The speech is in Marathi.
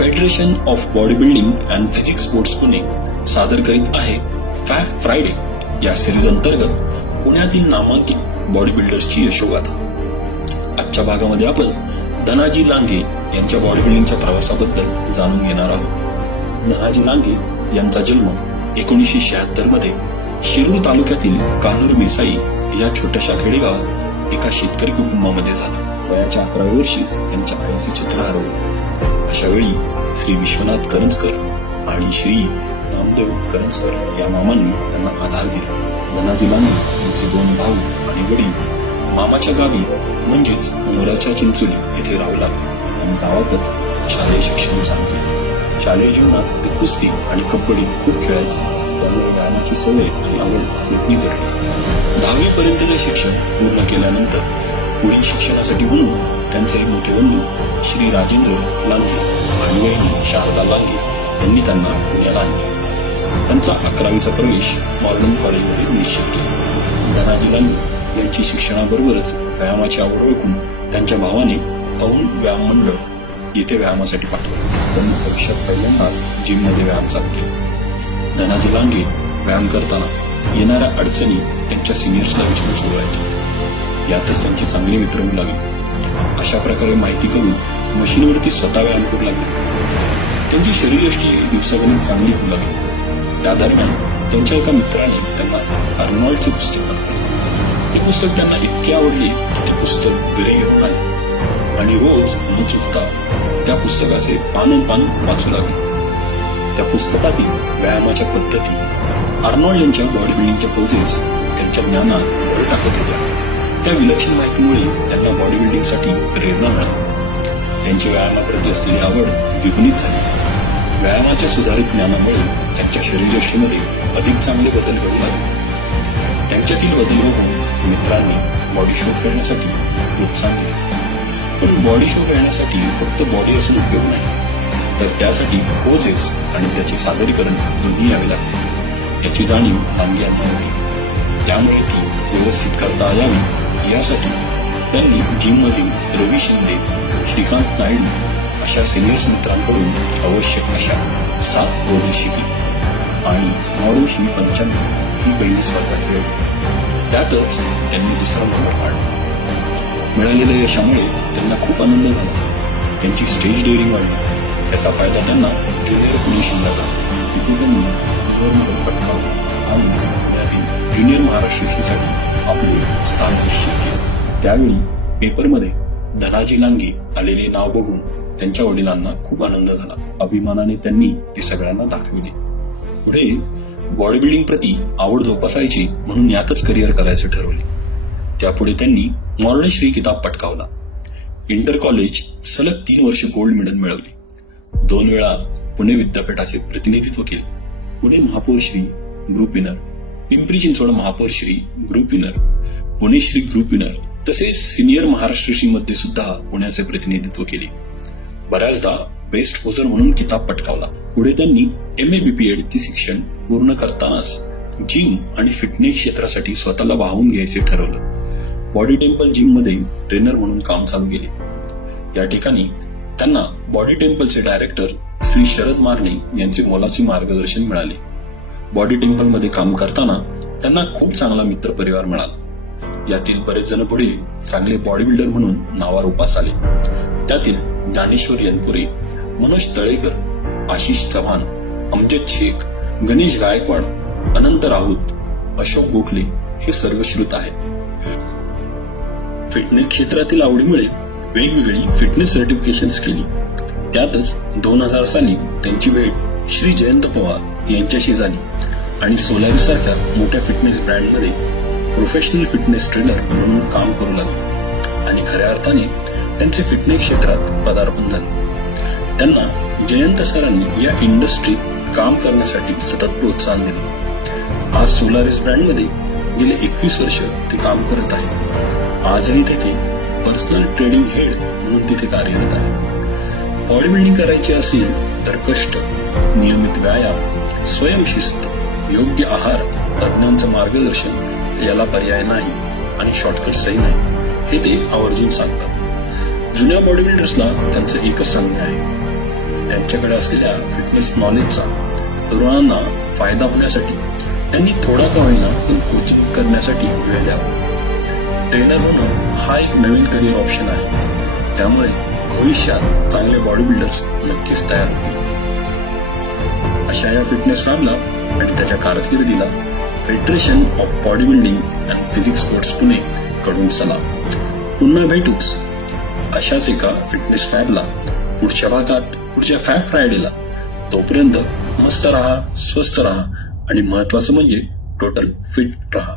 Federation of body building and physics sports Pune सादर करीत आहे फॅब फ्रायडे या सिरीज अंतर्गत पुण्यातील नामांकित बॉडी बिल्डर्सची यशोगाथा। आजच्या भागामध्ये आपण धनाजी लांघे यांच्या बॉडी बिल्डिंगच्या प्रवासाबद्दल जाणून घेणार आहोत। धनाजी लांघे यांचा जन्म 1976 मध्ये शिरूर तालुक्यातील कान्हूर मेसाई या छोट्याशा खेडेगावात एका शेतकरी कुटुंबामध्ये झाला। वयाच्या 11व्या वर्षीच त्यांच्या आईचे चित्र हरवले। अशा वेळी श्री विश्वनाथ करंजकर आणि श्री नामदेव करंजकर या मामांनी त्यांना आधार दिला। धनाजी लांघे यांचे 2 भाऊ आणि वडील मामाच्या गावी म्हणजेच मोराच्या चिंचोली येथे राहू लागले आणि गावातच शालेय शिक्षण झाले। शालेय जीवनात ते कुस्ती आणि कबड्डी खूप खेळायचे, त्यामुळे व्यायामाची सवय आणि आवड दोन्ही जडली। 10वी पर्यंतचे शिक्षण पूर्ण केल्यानंतर पुढील शिक्षणासाठी म्हणून त्यांचे मोठे बंधू श्री राजेंद्र लांघे आणि वहिनी शारदा लांघे यांनी त्यांना पुण्याला आणले। त्यांचा 11वीचा प्रवेश मॉडर्न कॉलेजमध्ये निश्चित केला। धनाजी लांघे यांची शिक्षणाबरोबरच व्यायामाची आवड ओळखून त्यांच्या भावाने औंध व्यायाम मंडळ येथे व्यायामासाठी पाठवले। त्यांनी भविष्यात पहिल्यांदाच जिममध्ये व्यायाम चालू केला। धनाजी लांघे व्यायाम करताना येणाऱ्या अडचणी त्यांच्या सिनियर्सला विचारून सोडवायच्या, यातच त्यांचे चांगले मित्र होऊ लागले। अशा प्रकारे माहिती करून मशीनवरती स्वतः व्यायाम करू लागले। त्यांची शरीरयष्टी दिवसागणिक चांगली होऊ लागली। त्या दरम्यान त्यांच्या एका मित्राने त्यांना अर्नॉल्डचे पुस्तक दाखवले। ते पुस्तक त्यांना इतके आवडले की ते पुस्तक घरी घेऊन आले आणि रोज न चुकता त्या पुस्तकाचे पान वाचू लागले। त्या पुस्तकातील व्यायामाच्या पद्धती, अर्नॉल्ड यांच्या बॉडी बिल्डिंगच्या पोजेस त्यांच्या ज्ञानात भर टाकत होत्या। त्या विलक्षण माहितीमुळे त्यांना बॉडी बिल्डिंगसाठी प्रेरणा मिळाली। त्यांची व्यायामाप्रती असलेली आवड द्विगुणित झाली। व्यायामाच्या सुधारित ज्ञानामुळे त्यांच्या शरीरयष्टीमध्ये अधिक चांगले बदल घडू लागले। त्यांच्यातील बदल बघून मित्रांनी बॉडी शो खेळण्यासाठी प्रोत्साहन दिले। पण बॉडी शो खेळण्यासाठी फक्त बॉडी असून उपयोग नाही, तर त्यासाठी पोजेस आणि त्याचे सादरीकरण दोन्ही यावे लागते याची जाणीव लांघे यांना होती। त्यामुळे ती व्यवस्थित करता यावी यासाठी त्यांनी जिममधील रवी शिंदे, श्रीकांत नायडू अशा सिनियर्स मित्रांकडून आवश्यक अशा 7 पोजेस शिकले आणि मॉडेल श्री 95 ही पहिली स्पर्धा खेळली। त्यातच त्यांनी 2रा नंबर काढला। मिळालेल्या यशामुळे त्यांना खूप आनंद झाला। त्यांची स्टेज डेअरिंग वाढली। त्याचा फायदा त्यांना ज्युनियर पुणे शिल्लक आला। तिथे त्यांनी सिल्वर मेडल पटकावले आणि पुण्यातील ज्युनियर महाराष्ट्र साठी आपले स्थान निश्चित केले। त्यावेळी पेपरमध्ये धनाजी लांघे आलेले नाव बघून त्यांच्या वडिलांना खूप आनंद झाला। अभिमानाने त्यांनी ते सगळ्यांना दाखविले। पुढे बॉडी बिल्डिंग प्रती आवड जोपासायची म्हणून यातच करिअर करायचे ठरवले। त्यापुढे त्यांनी मॉर्णश्री किताब पटकावला। इंटर कॉलेज सलग 3 वर्ष गोल्ड मेडल मिळवले। 2 वेळा पुणे विद्यापीठाचे प्रतिनिधित्व केले। पुणे महापौरश्री ग्रुप विनर, पिंपरी चिंचवड महापौरश्री ग्रुप विनर, पुणेश्री ग्रुप विनर तसेच सिनियर महाराष्ट्रश्री मध्ये सुद्धा पुण्याचे प्रतिनिधित्व केले। बऱ्याचदा बेस्ट पोजर म्हणून किताब पटकावला। पुढे त्यांनी MA BPED चे शिक्षण पूर्ण करतानाच जिम आणि फिटनेस क्षेत्रासाठी स्वतःला वाहून घ्यायचे ठरवलं। बॉडी टेम्पल जिम मध्ये ट्रेनर म्हणून काम चालू केले। या ठिकाणी त्यांना बॉडी टेम्पलचे डायरेक्टर श्री शरद मारणे यांचे मोलाचे मार्गदर्शन मिळाले। बॉडी टेम्पल मध्ये काम करताना त्यांना खूप चांगला मित्र परिवार मिळाला। यातील बरेच जण पुढे चांगले बॉडी बिल्डर म्हणून नावारूपास आले। त्यातील ज्ञानेश्वर यनपुरे, मनोज तळेकर, आशिष चव्हाण, अमजद शेख, गणेश गायकवाड, अनंत राऊत, अशोक गोखले हे सर्वश्रुत आहेत। फिटनेस क्षेत्रातील आवडीमुळे वेगवेगळी फिटनेस सर्टिफिकेशन्स केली। त्यातच 2000 साली त्यांची भेट श्री जयंत पवार यांच्याशी झाली आणि सोलारिस सारख्या मोठ्या फिटनेस ब्रँडमध्ये प्रोफेशनल फिटनेस ट्रेनर म्हणून काम करू लागले आणि खऱ्या अर्थाने त्यांचे फिटनेस क्षेत्रात पदार्पण झाले। त्यांना जयंत सरांनी या इंडस्ट्रीत काम करण्यासाठी सतत प्रोत्साहन दिले। आज सोलारिस ब्रँडमध्ये गेले 21 वर्ष ते काम करत आहेत। आजही तेथे पर्सनल ट्रेनिंग हेड म्हणून तिथे कार्यरत आहेत। बॉडी बिल्डिंग करायची असेल तर कष्ट, नियमित व्यायाम, स्वयंशिस्त, योग्य आहार, तज्ञांचं मार्गदर्शन याला पर्याय नाही आणि शॉर्टकट्सही नाही हे ते आवर्जून सांगतात। जुन्या बॉडी बिल्डर्सला त्यांचं एकच सांगणे आहे, त्यांच्याकडे असलेल्या फिटनेस नॉलेजचा तरुणांना फायदा होण्यासाठी त्यांनी थोडा का होईना पण कोचिंग करण्यासाठी वेळ द्यावा। ट्रेनर होणं हा एक नवीन करिअर ऑप्शन आहे, त्यामुळे भविष्यात चांगले बॉडी बिल्डर्स नक्कीच तयार होतील। अशा या फिटनेस फॅबला आणि त्याच्या कारकिर्दीला federation of body building and physics sports Pune कडून सलाम। पुन्हा भेटूच अशाच एका फिटनेस फॅबला पुढच्या भागात, पुढच्या फॅब फ्रायडेला। तोपर्यंत मस्त राहा, स्वस्थ राहा आणि महत्वाचं म्हणजे टोटल फिट राहा।